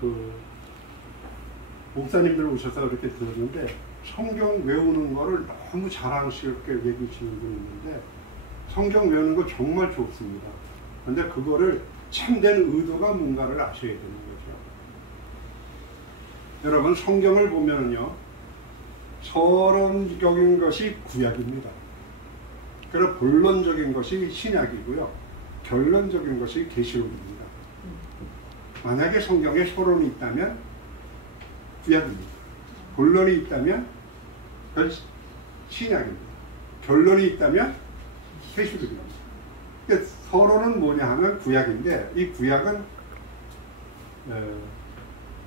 그 목사님들 오셔서 이렇게 들었는데 성경 외우는 거를 너무 자랑스럽게 외우시는 분이 있는데 성경 외우는 거 정말 좋습니다. 그런데 그거를 참된 의도가 뭔가를 아셔야 되는 거죠. 여러분 성경을 보면은요 서론적인 것이 구약입니다. 그리고 본론적인 것이 신약이고요. 결론적인 것이 계시록입니다. 만약에 성경에 서론이 있다면 구약입니다. 본론이 있다면 그건 신약입니다. 결론이 있다면 계시록입니다. 그러니까 서론은 뭐냐 하면 구약인데 이 구약은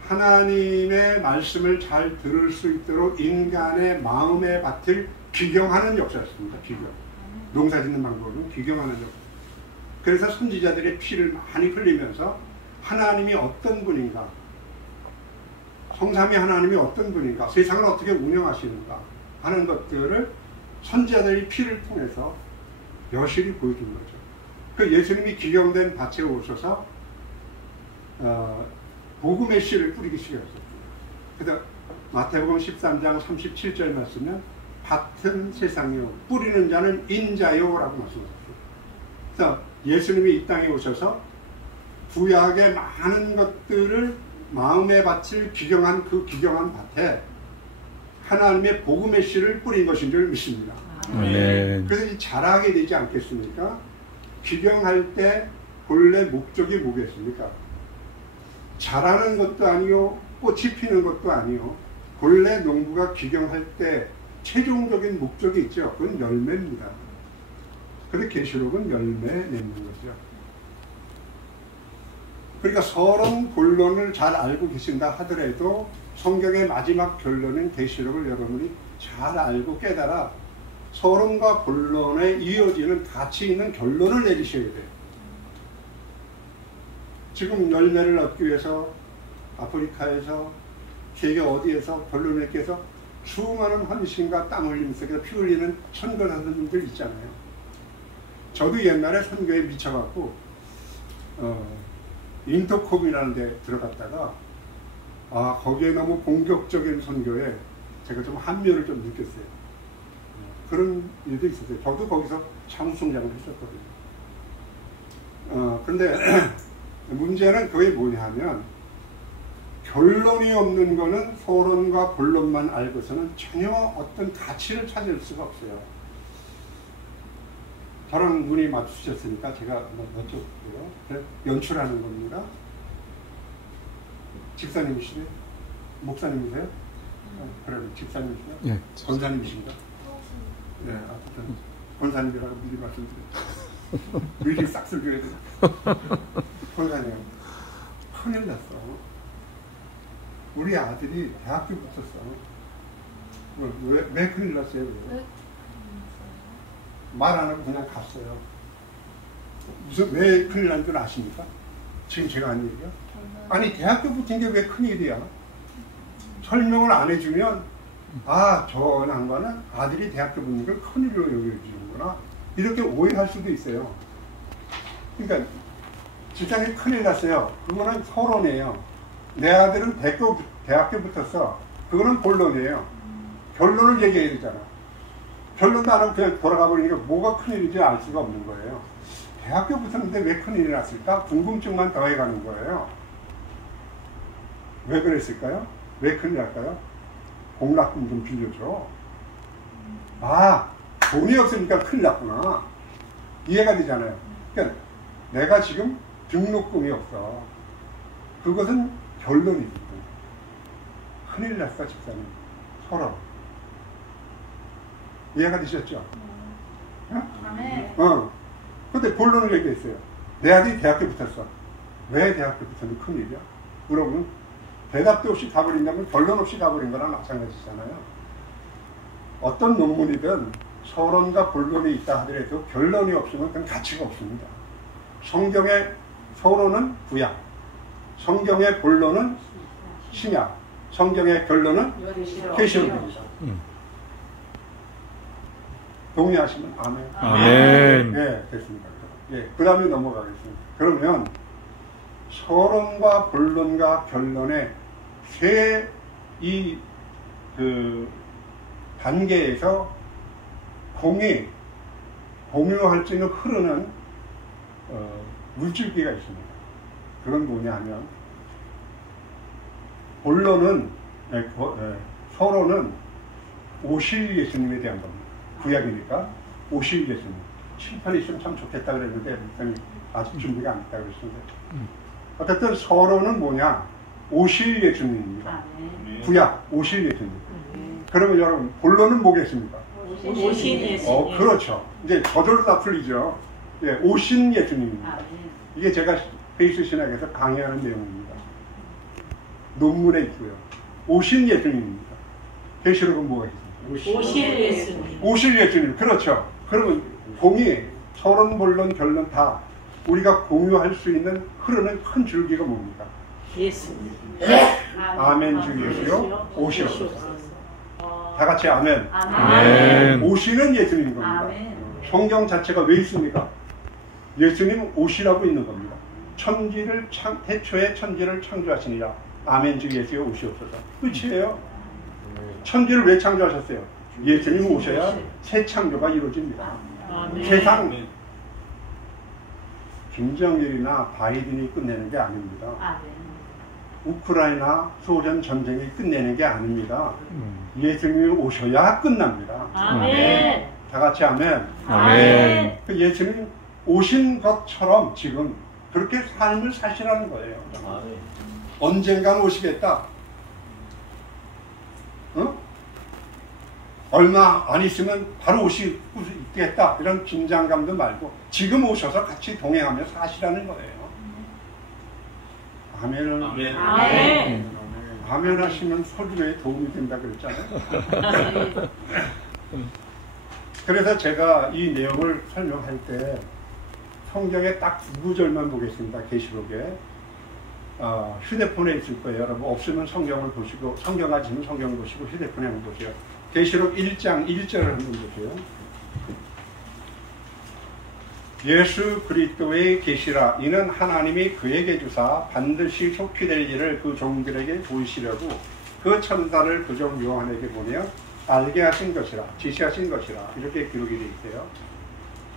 하나님의 말씀을 잘 들을 수 있도록 인간의 마음의 밭을 기경하는 역사였습니다. 기경. 농사 짓는 방법은 기경하는 역사. 그래서 선지자들의 피를 많이 흘리면서 하나님이 어떤 분인가, 성삼위 하나님이 어떤 분인가, 세상을 어떻게 운영하시는가 하는 것들을 선지자들의 피를 통해서 여실히 보여준 거죠. 그 예수님이 기경된 밭에 오셔서 복음의 씨를 뿌리기 시작했었죠. 그래서 마태복음 13장 37절 말씀은 밭은 세상이요 뿌리는 자는 인자요 라고 말씀하셨어요. 그래서 예수님이 이 땅에 오셔서 구약의 많은 것들을 마음의 밭을 기경한 그 기경한 밭에 하나님의 복음의 씨를 뿌린 것인 줄 믿습니다. 그래서 이 자라게 되지 않겠습니까? 기경할 때 본래 목적이 뭐겠습니까? 자라는 것도 아니요 꽃이 피는 것도 아니요 본래 농부가 기경할 때 최종적인 목적이 있죠. 그건 열매입니다. 그런데 계시록은 열매 내는 거죠. 그러니까 서론 본론을 잘 알고 계신다 하더라도 성경의 마지막 결론인 계시록을 여러분이 잘 알고 깨달아 서론과 본론에 이어지는 가치 있는 결론을 내리셔야 돼요. 지금 열매를 얻기 위해서 아프리카에서 세계 어디에서 결론을 맺기 위해서 수많은 헌신과 땀 흘리면서 피 흘리는 선교하는 분들 있잖아요. 저도 옛날에 선교에 미쳐갖고 인터콤이라는 데 들어갔다가 거기에 너무 공격적인 선교에 제가 좀 한면을 좀 느꼈어요. 그런 일도 있었어요. 저도 거기서 참수장을 했었거든요. 그런데 문제는 그게 뭐냐 하면 결론이 없는 거는 서론과 본론만 알고서는 전혀 어떤 가치를 찾을 수가 없어요. 저랑 눈이 맞추셨으니까 제가 여쭤볼게요. 연출하는 겁니다. 집사님이시네요? 목사님이세요? 그래요. 집사님이시네요? 예. 권사님이신가? 네, 아무튼 권사님이라고 미리 말씀드려요. 미리 싹쓸 줘야 돼요. 권사님, 큰일 났어. 우리 아들이 대학교 붙었어. 왜 큰일 났어요? 말 안 하고 그냥 갔어요. 무슨 왜 큰일 난 줄 아십니까? 지금 제가 한 얘기요? 아니 대학교 붙은 게 왜 큰일이야? 설명을 안 해주면 저 양반은 아들이 대학교 붙는 걸 큰일로 여겨주는구나 이렇게 오해할 수도 있어요. 그러니까 집사님 큰일 났어요. 그거는 서론이에요. 내 아들은 대학교 붙었어. 그거는 본론이에요. 결론을 얘기해야 되잖아. 결론도 안 하고 그냥 돌아가 버리니까 뭐가 큰일인지 알 수가 없는 거예요. 대학교 붙었는데 왜 큰일이 났을까? 궁금증만 더해가는 거예요. 왜 그랬을까요? 왜 큰일 날까요? 공락금 좀 빌려줘. 돈이 없으니까 큰일 났구나. 이해가 되잖아요. 그러니까 내가 지금 등록금이 없어. 그것은 결론이거든. 큰일 났어, 집사님. 서로. 이해가 되셨죠? 근데 본론을 얘기했어요. 내 아들이 대학교 붙었어. 왜 대학교 붙었는데 큰일이야? 물어보면 대답도 없이 가버린다면 결론 없이 가버린 거랑 마찬가지잖아요. 어떤 논문이든 서론과 본론이 있다 하더라도 결론이 없으면 그건 가치가 없습니다. 성경의 서론은 구약, 성경의 본론은 신약, 성경의 결론은 계시록입니다. 동의하시면 아멘. 아멘. 네, 됐습니다. 그 다음에 넘어가겠습니다. 그러면 서론과 본론과 결론의 세 단계에서 공유할 수 있는 흐르는 물줄기가 있습니다. 그건 뭐냐 하면 본론은 서론은 오실 예수님에 대한 겁니다. 구약이니까 오실 예수님. 칠판이 있으면 참 좋겠다 그랬는데 아직 준비가 안 됐다 그랬는데 어쨌든 서론은 뭐냐? 오실 예수님입니다. 구약 오실 예수님. 그러면 여러분 본론은 뭐겠습니까? 오신 예수님. 그렇죠. 이제 저절로 다 풀리죠. 예, 오신 예수님입니다. 이게 제가 페이스 신학에서 강의하는 내용입니다. 논문에 있고요. 오신 예수님입니다. 계시록은 뭐가 있습니까? 오실 예수님. 오실 예수님. 그렇죠. 그러면 서론, 본론, 결론 다 우리가 공유할 수 있는 흐르는 큰 줄기가 뭡니까? 예수님. 아멘 주 예수여 오시옵소서. 다 같이 아멘. 아멘. 오시는 예수님인 겁니다. 아멘. 성경 자체가 왜 있습니까? 예수님 오시라고 있는 겁니다. 태초에 천지를 창조하시니라. 아멘 주 예수여 오시옵소서. 끝이에요. 천지를 왜 창조하셨어요? 예수님 오셔야 새 창조가 이루어집니다. 아멘. 세상 김정일이나 바이든이 끝내는 게 아닙니다. 아멘. 우크라이나 소련 전쟁이 끝내는 게 아닙니다. 예수님이 오셔야 끝납니다. 아멘. 다 같이 아멘. 아멘. 그 예수님 오신 것처럼 지금 그렇게 삶을 사시라는 거예요. 언젠간 오시겠다. 얼마 안 있으면 바로 오시겠다. 이런 긴장감도 말고 지금 오셔서 같이 동행하며 사시라는 거예요. 아멘을 아멘 하시면 설교에 도움이 된다 그랬잖아요. 그래서 제가 이 내용을 설명할 때 성경에 딱 두 구절만 보겠습니다. 계시록에 휴대폰에 있을 거예요. 여러분 없으면 성경을 보시고 성경 가지면 성경을 보시고 휴대폰에 한번 보세요. 계시록 1장 1절을 한번 보세요. 예수 그리스도의 계시라. 이는 하나님이 그에게 주사 반드시 속히 될 일을 그 종들에게 보이시려고 그 천사를 그 종 요한에게 보내어 알게 하신 것이라. 지시하신 것이라. 이렇게 기록이 되어 있어요.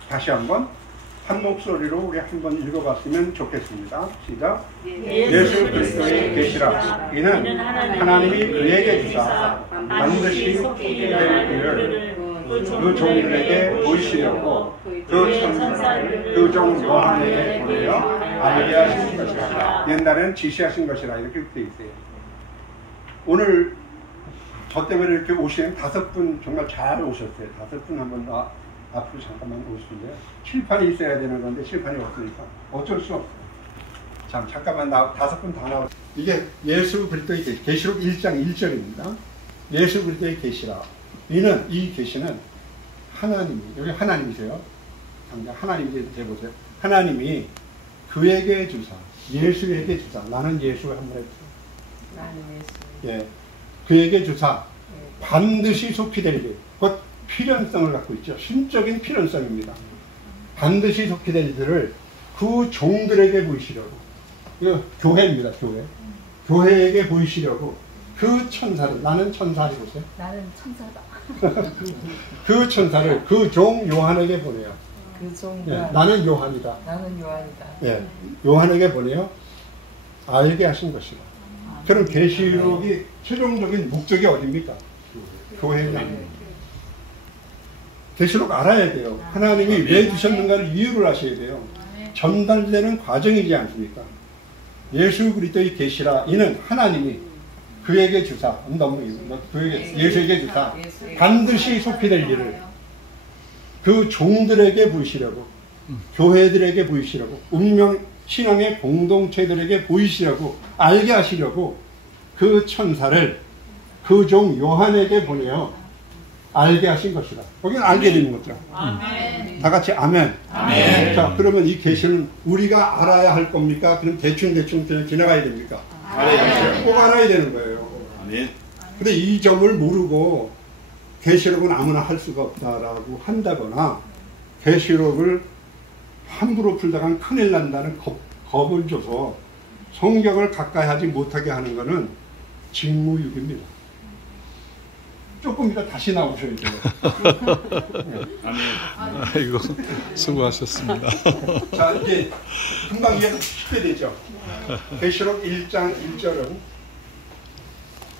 다시 한번 한 목소리로 우리 한번 읽어봤으면 좋겠습니다. 시작. 예수 그리스도의 계시라. 이는 하나님이 그에게 주사 반드시 속히 될 일을 그 종들에게 보이시려고 그 천사를 그 종 요한에게 보내어 알게 하신 것이라. 옛날에는 지시하신 것이라 이렇게 되어 있어요. 오늘 저 때문에 이렇게 오신 5분 정말 잘 오셨어요. 5분 한번 앞으로 잠깐만 오시는데요. 칠판이 있어야 되는 건데 칠판이 없으니까 어쩔 수 없어요. 잠깐만 5분 다 나와. 이게 예수 그리스도의 계시록 1장 1절입니다. 예수 그리스도의 계시라. 이 계시는 하나님이, 여기 하나님이세요. 하나님이 해보세요. 하나님이 그에게 주사, 예수에게 주사. 나는 예수 한번 해주세요. 나는 예수. 예, 그에게 주사 반드시 속히 될 일. 곧 필연성을 갖고 있죠. 신적인 필연성입니다. 반드시 속히 될 일을 그 종들에게 보이시려고. 이거 교회입니다. 교회에게 보이시려고 그 천사를, 나는 천사 해보세요. 나는 천사다. 그 천사를 그 종 요한에게 보내요. 그 종 예, 나는 요한이다. 나는 요한이다. 예, 요한에게 보내요. 알게 하신 것이다. 그럼 계시록이 최종적인 목적이 어디입니까? 교회입니다. 계시록 알아야 돼요. 하나님이 왜 주셨는가를 이유를 아셔야 돼요. 전달되는 과정이지 않습니까? 예수 그리스도의 계시라. 이는 하나님이 그에게 주사, 예수에게 주사 반드시 속히 될 일을 그 종들에게 보이시려고, 교회들에게 보이시려고, 운명 신앙의 공동체들에게 보이시려고, 알게 하시려고 그 천사를 그 종 요한에게 보내어 알게 하신 것이다. 거기는 알게 되는 것이다. 아멘. 다 같이 아멘. 아멘. 자, 그러면 이 계시는 우리가 알아야 할 겁니까? 그럼 대충 그냥 지나가야 됩니까? 꼭 알아야 되는 거예요. 아멘. 근데 이 점을 모르고 계시록은 아무나 할 수가 없다라고 한다거나 계시록을 함부로 풀다간 큰일 난다는 겁을 줘서 성경을 가까이 하지 못하게 하는 것은 직무유기입니다. 조금 이따 다시 나오셔야 돼요. 아이고, 수고하셨습니다. 자, 이제 금방 이해가 쉽게 되죠. 계시록 1장 1절은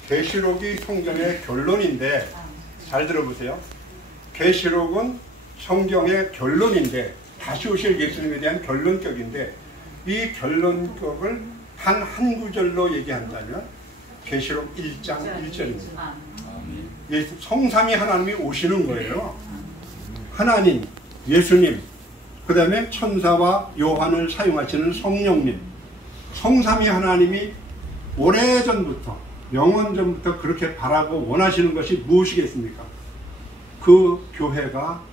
계시록이 성경의 결론인데, 잘 들어보세요. 계시록은 성경의 결론인데, 다시 오실 예수님에 대한 결론격인데, 이 결론격을 단 한 구절로 얘기한다면 계시록 1장 1절입니다. 성삼위 하나님이 오시는 거예요. 하나님, 예수님, 그 다음에 천사와 요한을 사용하시는 성령님, 성삼위 하나님이 오래전부터, 영원전부터 그렇게 바라고 원하시는 것이 무엇이겠습니까? 그 교회가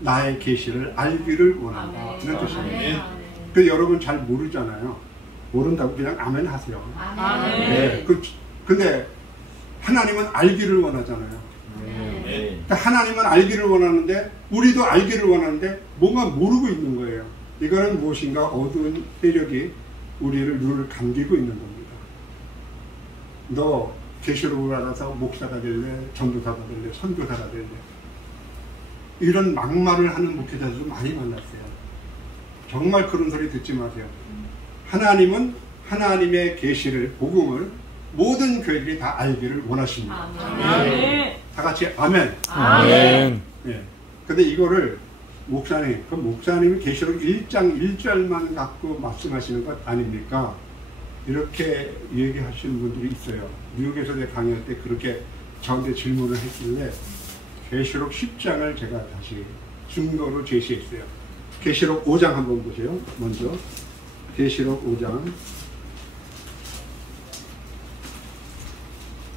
나의 계시를 알기를 원한다. 이런 뜻입니다. 근데 여러분 잘 모르잖아요. 모른다고 그냥 아멘 하세요. 네. 근데 하나님은 알기를 원하잖아요. 그러니까 하나님은 알기를 원하는데, 우리도 알기를 원하는데 뭔가 모르고 있는 거예요. 이거는 무엇인가 어두운 세력이 우리를 눈을 감기고 있는 겁니다. 너 계시록을 알아서 목사가 될래, 전도사가 될래, 선교사가 될래, 이런 막말을 하는 목회자들도 많이 만났어요. 정말 그런 소리 듣지 마세요. 하나님은 하나님의 계시를, 복음을 모든 교회들이 다 알기를 원하십니다. 아멘. 다 같이 아멘. 아멘. 예. 근데 이거를 목사님이 계시록 1장 1절만 갖고 말씀하시는 것 아닙니까? 이렇게 얘기하시는 분들이 있어요. 미국에서 내 강의할 때 그렇게 저한테 질문을 했길래 계시록 10장을 제가 다시 증거로 제시했어요. 계시록 5장 한번 보세요. 먼저 계시록 5장.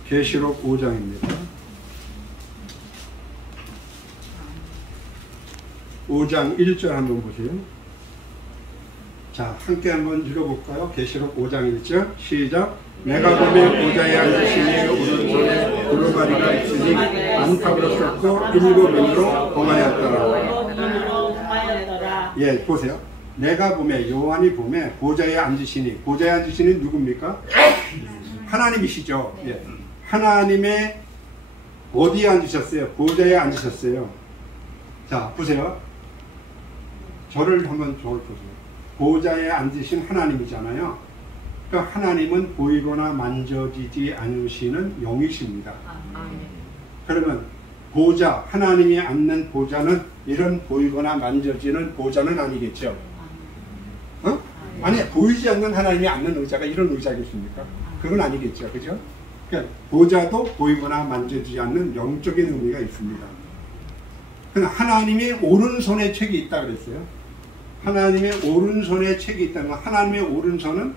계시록 5장입니다. 5장 1절 한번 보세요. 자, 함께 한번 읽어볼까요? 계시록 5장 1절 시작. 내가 보면 보좌에 앉으시니 오른손에 두루마리가 있으니 안팎으로 썼고 일곱 눈으로 봉하였더라. 예, 보세요. 내가 보면, 요한이 보면 보좌에 앉으시니, 보좌에 앉으시니 누굽니까? 하나님이시죠. 예. 하나님의 어디에 앉으셨어요? 보좌에 앉으셨어요. 자, 보세요. 저를 보세요. 보좌에 앉으신 하나님이잖아요. 그러니까 하나님은 보이거나 만져지지 않으시는 영이십니다. 그러면 보좌, 하나님이 앉는 보좌는 이런 보이거나 만져지는 보좌는 아니겠죠. 어? 아니, 보이지 않는 하나님이 앉는 의자가 이런 의자겠습니까? 그건 아니겠죠. 그죠? 그러니까 보좌도 보이거나 만져지지 않는 영적인 의미가 있습니다. 그러나 하나님이 오른손에 책이 있다 그랬어요. 하나님의 오른손에 책이 있다는 건, 하나님의 오른손은,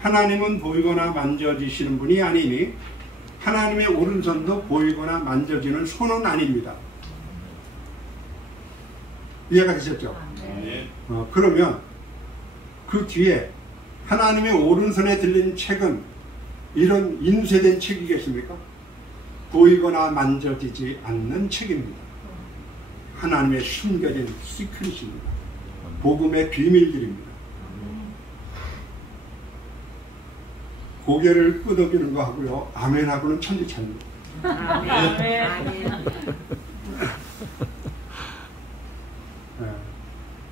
하나님은 보이거나 만져지시는 분이 아니니 하나님의 오른손도 보이거나 만져지는 손은 아닙니다. 이해가 되셨죠? 그러면 그 뒤에 하나님의 오른손에 들린 책은 이런 인쇄된 책이겠습니까? 보이거나 만져지지 않는 책입니다. 하나님의 숨겨진 시크릿입니다. 복음의 비밀들입니다. 고개를 끄덕이는 거 하고요, 아멘하고는 천지차입니다.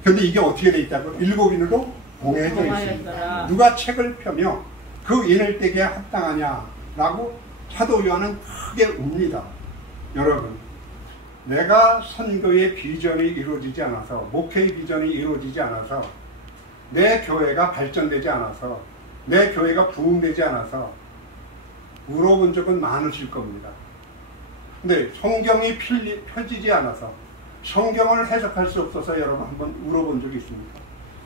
그런데 이게 어떻게 돼 있다고? 일곱 인으로 봉해져 있습니다. 누가 책을 펴며 그 인을 떼기에 합당하냐라고 사도 요한은 크게 웁니다. 여러분, 내가 선교의 비전이 이루어지지 않아서, 목회의 비전이 이루어지지 않아서, 내 교회가 발전되지 않아서, 내 교회가 부흥되지 않아서 울어본 적은 많으실 겁니다. 근데 성경이 펴지지 않아서, 성경을 해석할 수 없어서 여러분 한번 울어본 적이 있습니까?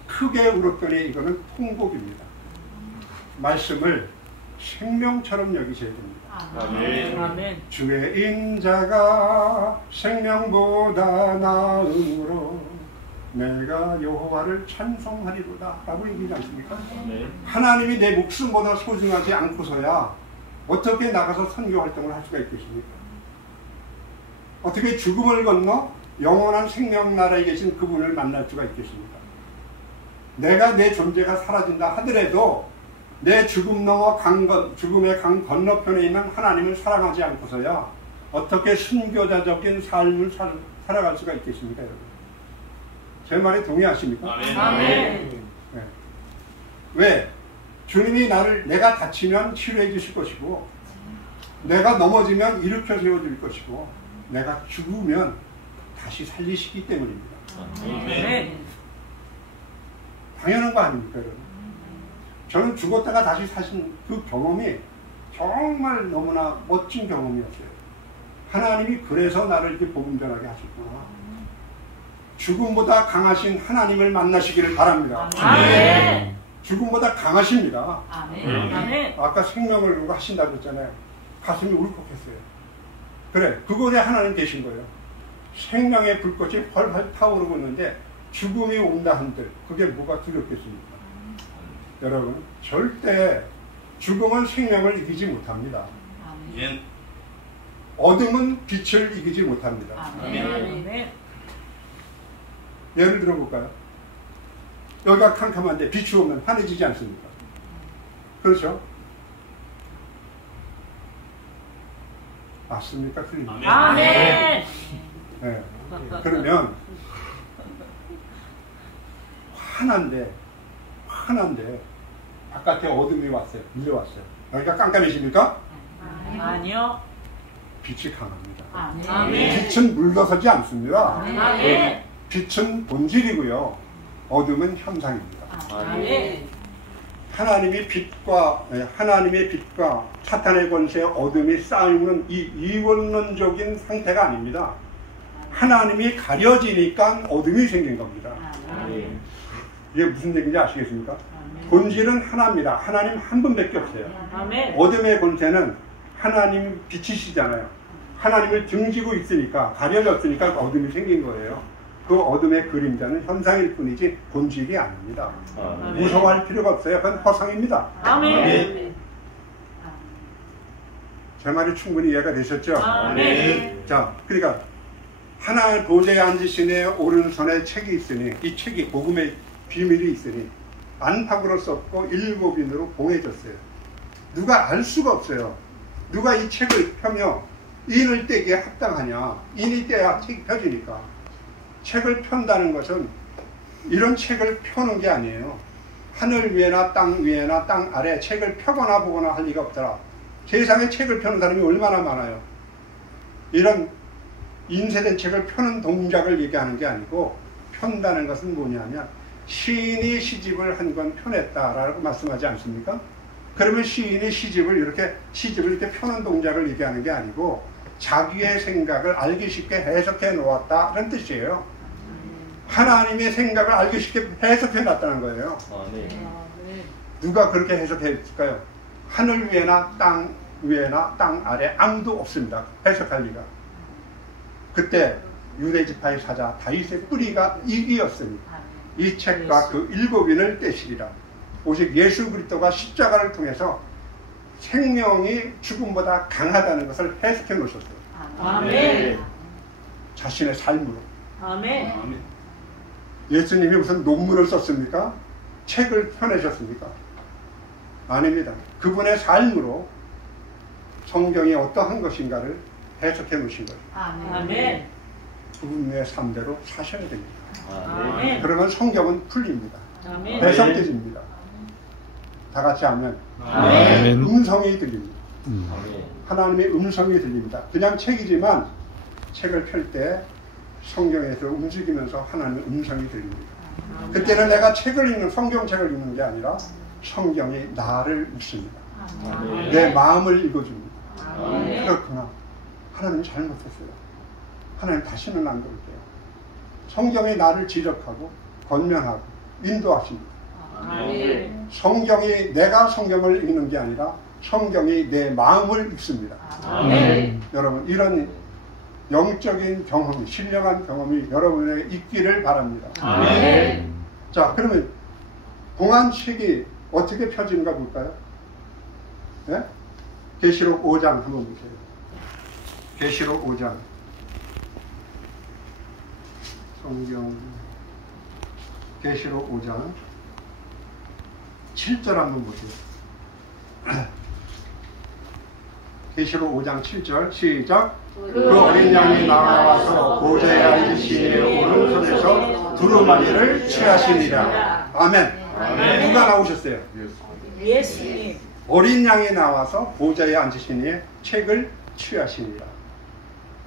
크게 울었더니 이거는 통곡입니다. 말씀을 생명처럼 여기셔야 됩니다. 아멘. 주의 인자가 생명보다 나음으로 내가 여호와를 찬송하리로다 라고 얘기하지 않습니까? 하나님이 내 목숨보다 소중하지 않고서야 어떻게 나가서 선교 활동을 할 수가 있겠습니까? 어떻게 죽음을 건너 영원한 생명 나라에 계신 그분을 만날 수가 있겠습니까? 내가 내 존재가 사라진다 하더라도 내 죽음 넘어 죽음의 강 건너편에 있는 하나님을 사랑하지 않고서야 어떻게 순교자적인 삶을 살아갈 수가 있겠습니까, 여러분? 제 말에 동의하십니까? 아멘. 네. 왜? 주님이 내가 다치면 치료해 주실 것이고, 내가 넘어지면 일으켜 세워줄 것이고, 내가 죽으면 다시 살리시기 때문입니다. 아멘. 당연한 거 아닙니까, 여러분? 저는 죽었다가 다시 사신 그 경험이 정말 너무나 멋진 경험이었어요. 하나님이 그래서 나를 이렇게 복음 전하게 하셨구나. 죽음보다 강하신 하나님을 만나시기를 바랍니다. 아멘. 죽음보다 강하십니다. 아멘. 아멘. 아까 생명을 누가 하신다고 했잖아요. 가슴이 울컥했어요. 그래, 그곳에 하나님 계신 거예요. 생명의 불꽃이 활활 타오르고 있는데 죽음이 온다 한들 그게 뭐가 두렵겠습니까? 여러분, 절대 죽음은 생명을 이기지 못합니다. 아멘. 어둠은 빛을 이기지 못합니다. 아멘. 예를 들어볼까요? 여기가 캄캄한데 빛이 오면 환해지지 않습니까? 그렇죠? 맞습니까? 틀립니까? 아멘. 네. 그러면 환한데 바깥에 어둠이 왔어요. 밀려왔어요. 여기가 깜깜해집니까? 아니요. 빛이 강합니다. 아멘. 빛은 물러서지 않습니다. 아멘. 빛은 본질이고요. 어둠은 현상입니다. 아멘. 하나님의 빛과 사탄의 권세의 어둠이 쌓이는 이 이원론적인 상태가 아닙니다. 하나님이 가려지니까 어둠이 생긴 겁니다. 이게 무슨 얘기인지 아시겠습니까? 본질은 하나입니다. 하나님 한 분밖에 없어요. 아멘. 어둠의 권세는 하나님 빛이시잖아요. 하나님을 등지고 있으니까, 가려졌으니까 어둠이 생긴 거예요. 그 어둠의 그림자는 현상일 뿐이지 본질이 아닙니다. 무서워할 필요가 없어요. 그건 허상입니다. 아멘. 제 말이 충분히 이해가 되셨죠? 아멘. 자, 그러니까 하나의 보좌에 앉으신 의 오른손에 책이 있으니, 이 책이 복음의 비밀이 있으니 안팎으로 썼고 일곱인으로 봉해졌어요. 누가 알 수가 없어요. 누가 이 책을 펴며 인을 떼기에 합당하냐. 인이 떼야 책이 펴지니까. 책을 편다는 것은 이런 책을 펴는 게 아니에요. 하늘 위에나 땅 위에나 땅 아래 책을 펴거나 보거나 할 리가 없더라. 세상에 책을 펴는 사람이 얼마나 많아요. 이런 인쇄된 책을 펴는 동작을 얘기하는 게 아니고, 편다는 것은 뭐냐면 시인이 시집을 한 권 펴냈다라고 말씀하지 않습니까? 그러면 시인이 시집을 이렇게 펴는 동작을 얘기하는 게 아니고 자기의 생각을 알기 쉽게 해석해 놓았다는 뜻이에요. 하나님의 생각을 알기 쉽게 해석해 놨다는 거예요. 누가 그렇게 해석했을까요? 하늘 위에나 땅 아래 아무도 없습니다. 해석할 리가. 그때 유대 지파의 사자 다윗의 뿌리가 이이었으니 이 책과 그 일곱인을 떼시리라. 오직 예수 그리스도가 십자가를 통해서 생명이 죽음보다 강하다는 것을 해석해 놓으셨어요. 아멘. 자신의 삶으로. 아멘. 예수님이 무슨 논문을 썼습니까? 책을 펴내셨습니까? 아닙니다. 그분의 삶으로 성경이 어떠한 것인가를 해석해 놓으신 거예요. 아멘. 그분의 삶대로 사셔야 됩니다. 아멘. 그러면 성경은 풀립니다. 아멘. 해석되집니다. 다 같이 하면 아멘. 음성이 들립니다. 하나님의 음성이 들립니다. 그냥 책이지만 책을 펼 때 성경에서 움직이면서 하나님의 음성이 들립니다. 그때는 내가 성경책을 읽는 게 아니라 성경이 나를 읽습니다. 내 마음을 읽어줍니다. 그렇구나. 하나님 잘못했어요. 하나님 다시는 안 그럴게요. 성경이 나를 지적하고 권면하고 인도하십니다. 성경이 내가 성경을 읽는 게 아니라 성경이 내 마음을 읽습니다. 여러분, 이런 영적인 경험, 신령한 경험이 여러분에게 있기를 바랍니다. 자, 그러면 공안책이 어떻게 펴지는가 볼까요? 네? 계시록 5장 한번 보세요. 계시록 5장. 성경 계시록 5장 7절 한번 보세요. 계시록 5장 7절 시작. 그 어린 양이 나와서 보좌에 앉으시니 오른손에서 두루마리를 취하시니라. 아멘. 누가 나오셨어요? 예수님. 어린 양이 나와서 보좌에 앉으시니 책을 취하시니라.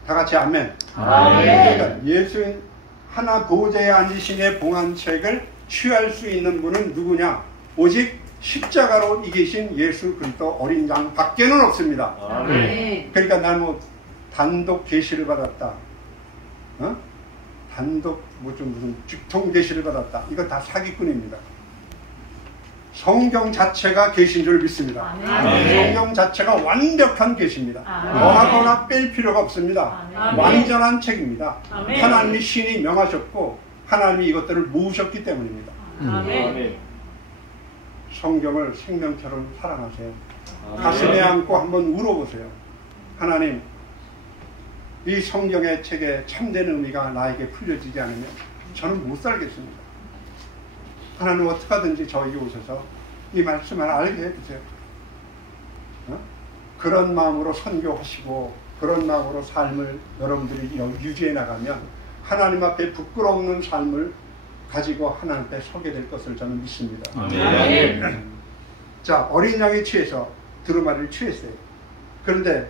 다 같이 아멘. 그러니까 예수님 하나 보좌에 앉으시니 봉한 책을 취할 수 있는 분은 누구냐? 오직 십자가로 이기신 예수 그리스도 어린 양 밖에는 없습니다. 그러니까 난 뭐 단독 계시를 받았다, 단독 무슨 직통 계시를 받았다, 이거 다 사기꾼입니다. 성경 자체가 계신 줄 믿습니다. 성경 자체가 완벽한 계시입니다. 더하거나 뺄 필요가 없습니다. 완전한 책입니다. 하나님이 신이 명하셨고 하나님이 이것들을 모으셨기 때문입니다. 성경을 생명처럼 사랑하세요. 가슴에 안고 한번 울어보세요. 하나님, 이 성경의 책에 참된 의미가 나에게 풀려지지 않으면 저는 못 살겠습니다. 하나님 어떻게 하든지 저에게 오셔서 이 말씀을 알게 해주세요. 그런 마음으로 선교하시고 그런 마음으로 삶을 여러분들이 유지해 나가면 하나님 앞에 부끄러운 삶을 가지고 하나님 앞에 서게 될 것을 저는 믿습니다. 자, 어린 양이 취해서 두루마리를 취했어요. 그런데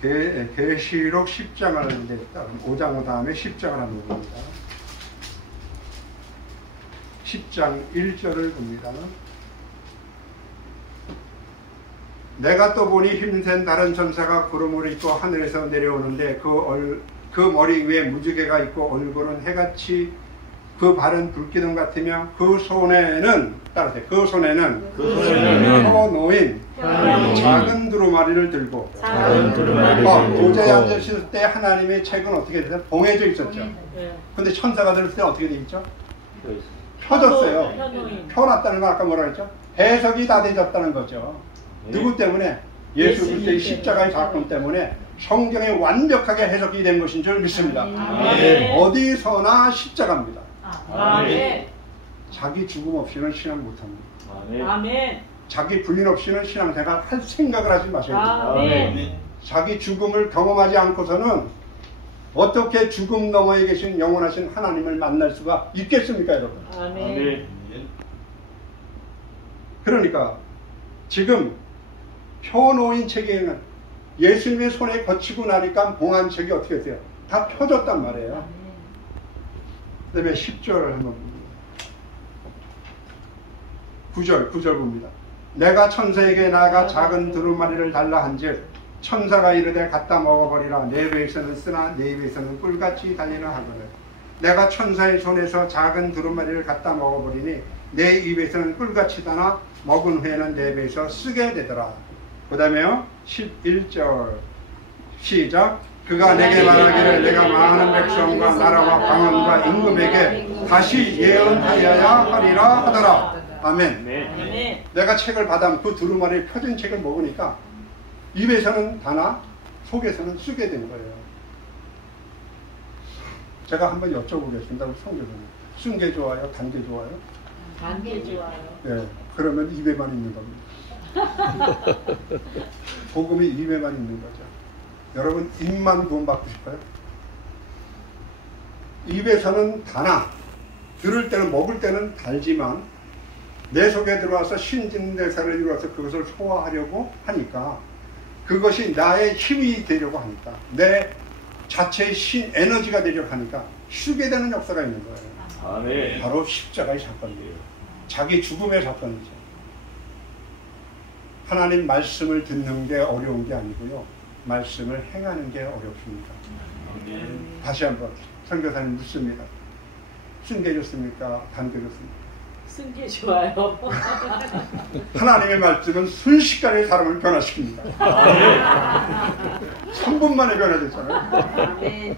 계시록 10장을 이제 5장 다음에 10장을 한번 봅니다. 10장 1절을 봅니다. 내가 또 보니 힘센 다른 천사가 구름을 입고 하늘에서 내려오는데 그 머리 위에 무지개가 있고 얼굴은 해같이 그 발은 불기둥 같으며 그 손에는 따라서 그 손에는 펴놓인 작은 두루마리를 들고 보좌에 앉으실 때 하나님의 책은 어떻게 되죠? 봉해져 있었죠. 근데 천사가 들을 때 어떻게 돼 있죠? 펴졌어요. 펴놨다는 건 아까 뭐라 그랬죠? 해석이 다 되졌다는 거죠. 누구 때문에? 예수 그리스도의 십자가의 사건 때문에 성경에 완벽하게 해석이 된 것인 줄 믿습니다. 어디서나 십자가입니다. 자기 죽음 없이는 신앙 못합니다. 자기 불린 없이는 신앙생활 할 생각을 하지 마셔야 됩니다. 자기 죽음을 경험하지 않고서는 어떻게 죽음 너머에 계신 영원하신 하나님을 만날 수가 있겠습니까, 여러분? 그러니까 지금 펴놓인 책에는 예수님의 손에 거치고 나니까 봉한 책이 어떻게 돼요? 다 펴졌단 말이에요. 그 다음에 10절을 한번 봅니다. 9절 봅니다. 내가 천사에게 나아가 작은 두루마리를 달라 한즉 천사가 이르되 갖다 먹어버리라. 내 배에서는 쓰나 내 입에서는 꿀같이 달리라 하거늘. 내가 천사의 손에서 작은 두루마리를 갖다 먹어버리니 내 입에서는 꿀같이 다나 먹은 후에는 내 배에서 쓰게 되더라. 그 다음에요 11절 시작. 그가 내게 말하기를 내가 많은 백성과 나라와 방언과 임금에게 다시 예언하여야 하리라 하더라. 아멘. 내가 책을 받아 그 두루마리 펴진 책을 먹으니까 입에서는 다나 속에서는 쓰게 된 거예요. 제가 한번 여쭤보겠습니다. 우리 성교사님, 쓴 게 좋아요? 단 게 좋아요? 단 게 좋아요. 네, 그러면 입에만 있는 겁니다. 복음이 입에만 있는 거죠. 여러분 입만 구원받고 싶어요? 입에서는 다나 들을 때는 먹을 때는 달지만 내 속에 들어와서 신진대사를 이루어서 그것을 소화하려고 하니까 그것이 나의 힘이 되려고 하니까 내 자체의 에너지가 되려고 하니까 쉬게 되는 역사가 있는 거예요. 아멘. 바로 십자가의 사건이에요. 자기 죽음의 사건이죠. 하나님 말씀을 듣는 게 어려운 게 아니고요. 말씀을 행하는 게 어렵습니다. 다시 한번 선교사님 묻습니다. 쓴 게 좋습니까? 단 게 좋습니까? 쓴 게 좋아요. 하나님의 말씀은 순식간에 사람을 변화시킵니다. 3분 만에 변화됐잖아요.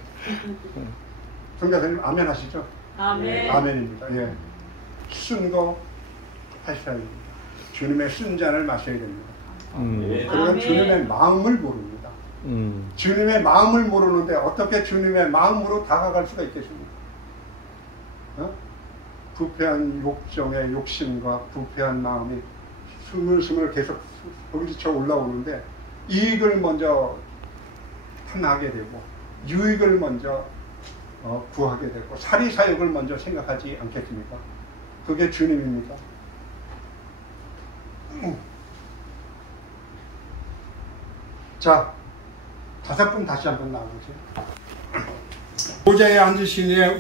선교사님 아멘 하시죠? 아멘. 아멘입니다. 예. 쓴 거 하셔야 됩니다. 주님의 쓴 잔을 마셔야 됩니다. 그러면 주님의 마음을 모릅니다. 주님의 마음을 모르는데 어떻게 주님의 마음으로 다가갈 수가 있겠습니까? 부패한 욕정의 욕심과 부패한 마음이 스물스물 계속 부딪혀 올라오는데 이익을 먼저 탐하게 되고 유익을 먼저 구하게 되고 사리사욕을 먼저 생각하지 않겠습니까? 그게 주님입니까? 자, 5분 다시 한번 나와보세요. 보좌에 앉으신 이의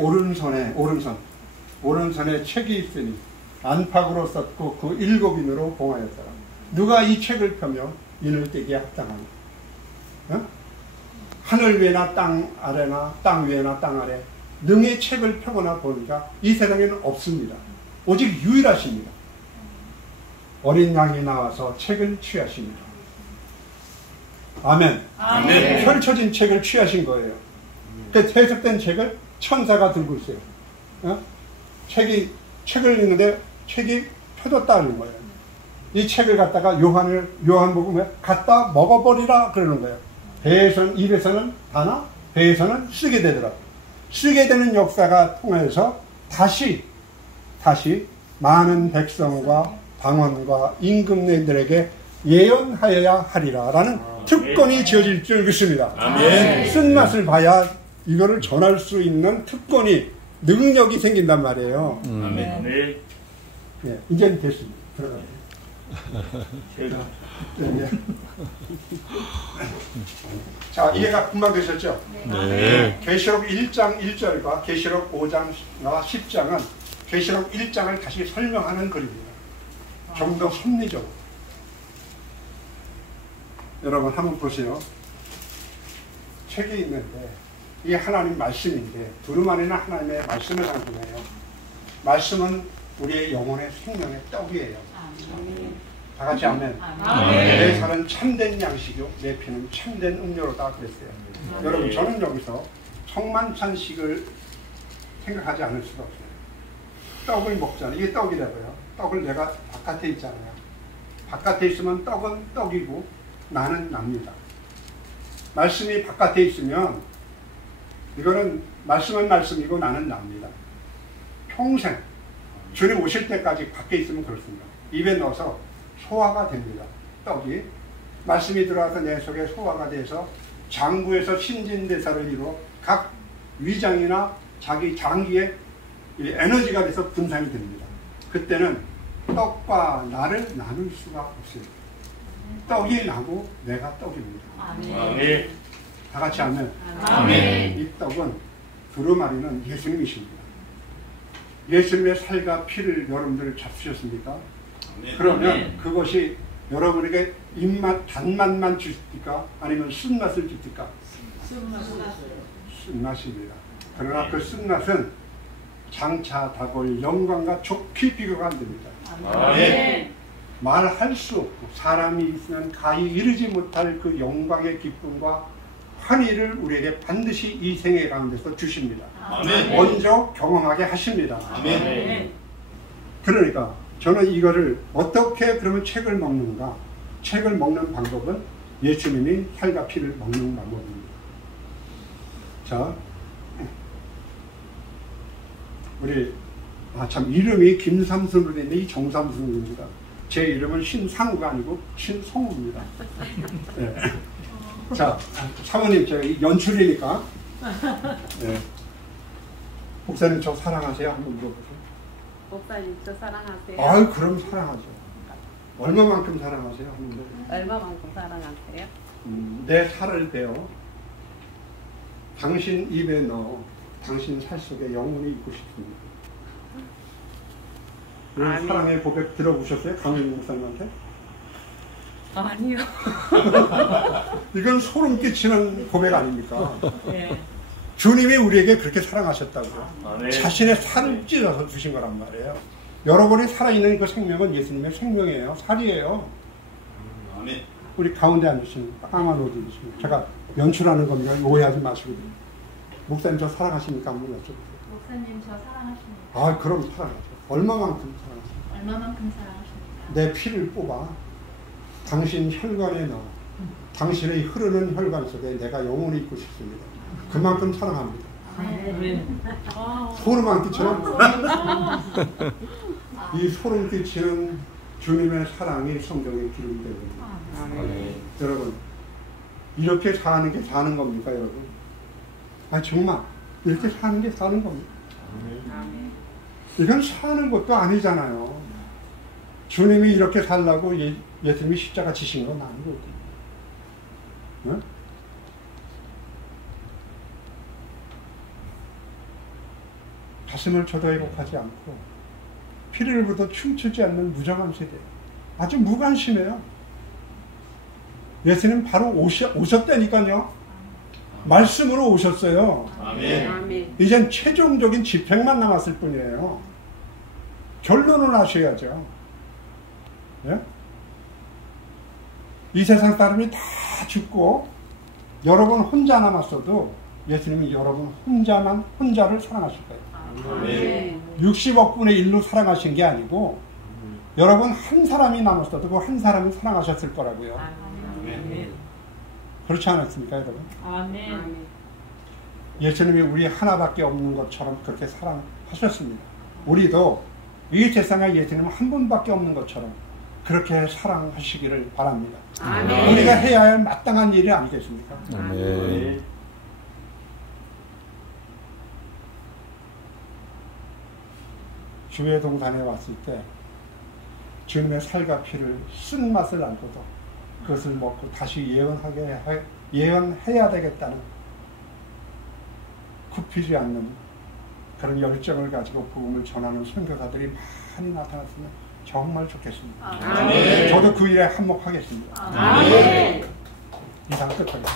오른손에 책이 있으니 안팎으로 썼고 그 7인으로 봉하였더라. 누가 이 책을 펴며 인을 떼기에 합당하니? 하늘 위에나 땅 아래나 땅 위에나 땅 아래 능히 책을 펴거나 보니까 이 세상에는 없습니다. 오직 유일하십니다. 어린 양이 나와서 책을 취하십니다. 아멘. 아멘. 펼쳐진 책을 취하신 거예요. 그 해석된 책을 천사가 들고 있어요. 책을 읽는데 책이 펴졌다는 거예요. 이 책을 갖다가 요한복음에 갖다 먹어버리라 그러는 거예요. 입에서는 다나 배에서는 쓰게 되더라고요. 쓰게 되는 역사가 통해서 다시 많은 백성과 방언과 임금님들에게 예언하여야 하리라라는 특권이 지어질 줄 믿습니다. 쓴맛을 봐야 이거를 전할 수 있는 특권이 능력이 생긴단 말이에요. 네, 이제는 됐습니다. 들어가요. 자, 이해가 금방 되셨죠? 네. 계시록 1장 1절과 계시록 5장과 10장은 계시록 1장을 다시 설명하는 글입니다. 좀 더 섭리적으로. 여러분 한번 보세요. 책이 있는데 이게 하나님 말씀인데 두루마리는 하나님의 말씀을 상징해요. 말씀은 우리의 영혼의 생명의 떡이에요. 다 같이 아멘. 내 살은 참된 양식이요 내 피는 참된 음료로다 그랬어요. 여러분 저는 여기서 성만찬식을 생각하지 않을 수가 없어요. 떡을 먹잖아요. 이게 떡이라고요. 떡을 내가 바깥에 있잖아요. 바깥에 있으면 떡은 떡이고 나는 납니다. 말씀이 바깥에 있으면 이거는 말씀은 말씀이고 나는 납니다. 평생 주님 오실 때까지 밖에 있으면 그렇습니다. 입에 넣어서 소화가 됩니다. 떡이 말씀이 들어와서 내 속에 소화가 돼서 장부에서 신진대사를 이루어 각 위장이나 자기 장기에 에너지가 돼서 분산이 됩니다. 그때는 떡과 나를 나눌 수가 없어요. 떡이 나고 내가 떡입니다. 아멘. 다 같이 하면 아멘. 이 떡은 두루마리는 예수님이십니다. 예수님의 살과 피를 여러분들 잡수셨습니까? 그러면 그것이 여러분에게 입맛, 단맛만 주십니까? 아니면 쓴맛을 주십니까? 쓴맛입니다. 그러나 그 쓴맛은 장차 다가올 영광과 좋게 비교가 안 됩니다. 아멘. 말할 수 없고 사람이 있으면 가히 이르지 못할 그 영광의 기쁨과 환희를 우리에게 반드시 이 생애 가운데서 주십니다. 아멘. 먼저 경험하게 하십니다. 아멘. 그러니까 저는 이거를 어떻게 그러면 책을 먹는가? 책을 먹는 방법은 예수님이 살과 피를 먹는 방법입니다. 자, 우리 참 이름이 김삼순으로 되는데 이 정삼순입니다. 제 이름은 신상우가 아니고 신성우입니다. 네. 자, 사모님 제가 연출이니까 네. 목사님 저 사랑하세요? 한번 물어보세요. 목사님 저 사랑하세요? 아유 그럼 사랑하죠. 얼마만큼 사랑하세요? 한번 물어보세요. 얼마만큼 사랑하세요? 내 살을 베어 당신 입에 넣어 당신 살 속에 영원히 있고 싶습니다. 이런 사랑의 고백 들어보셨어요? 강민 목사님한테? 아니요. 이건 소름 끼치는 고백 아닙니까? 네. 주님이 우리에게 그렇게 사랑하셨다고요. 자신의 살을 찢어서 주신 거란 말이에요. 여러분이 살아있는 그 생명은 예수님의 생명이에요. 살이에요. 우리 가운데 앉으신 까만 옷 입으시면 제가 연출하는 겁니다. 오해하지 마시고. 목사님 저 사랑하십니까? 한번 여쭤보세요. 목사님 저 사랑하십니까? 아 그럼 사랑하죠. 얼마만큼 사랑하십니까? 얼마만큼 사랑하십니까? 내 피를 뽑아 당신 혈관에 넣어 당신의 흐르는 혈관 속에 내가 영원히 있고 싶습니다. 그만큼 사랑합니다. 아멘. 소름 안 끼쳐요? 이 소름 끼치는 주님의 사랑이 성경의 기름이 되거든요. 여러분, 이렇게 사는 게 사는 겁니까, 여러분? 아, 정말 이렇게 사는 게 사는 겁니다. 이건 사는 것도 아니잖아요. 주님이 이렇게 살라고 예수님이 십자가 지신 건 아니거든요. 응? 가슴을 쳐도 회복하지 않고 피를 흘려도 춤추지 않는 무정한 세대. 아주 무관심해요. 예수님 바로 오셨다니까요. 말씀으로 오셨어요. 아멘. 이젠 최종적인 집행만 남았을 뿐이에요. 결론을 하셔야죠. 예? 이 세상 사람이 다 죽고 여러분 혼자 남았어도 예수님이 여러분 혼자를 사랑하실 거예요. 아멘. 60억 분의 1로 사랑하신 게 아니고 여러분 한 사람이 남았어도 그 한 사람을 사랑하셨을 거라고요. 아멘. 그렇지 않았습니까, 여러분? 아멘. 예수님이 우리 하나밖에 없는 것처럼 그렇게 사랑하셨습니다. 우리도 이 세상에 예수님 한 분밖에 없는 것처럼 그렇게 사랑하시기를 바랍니다. 아멘. 우리가 해야 할 마땅한 일이 아니겠습니까? 아멘. 주의 동산에 왔을 때 주님의 살과 피를 쓴맛을 알고도 그것을 먹고 다시 예언해야 되겠다는 굽히지 않는 그런 열정을 가지고 복음을 전하는 선교사들이 많이 나타났으면 정말 좋겠습니다. 아멘. 저도 그 일에 한몫하겠습니다. 아멘. 이상 끝하겠습니다.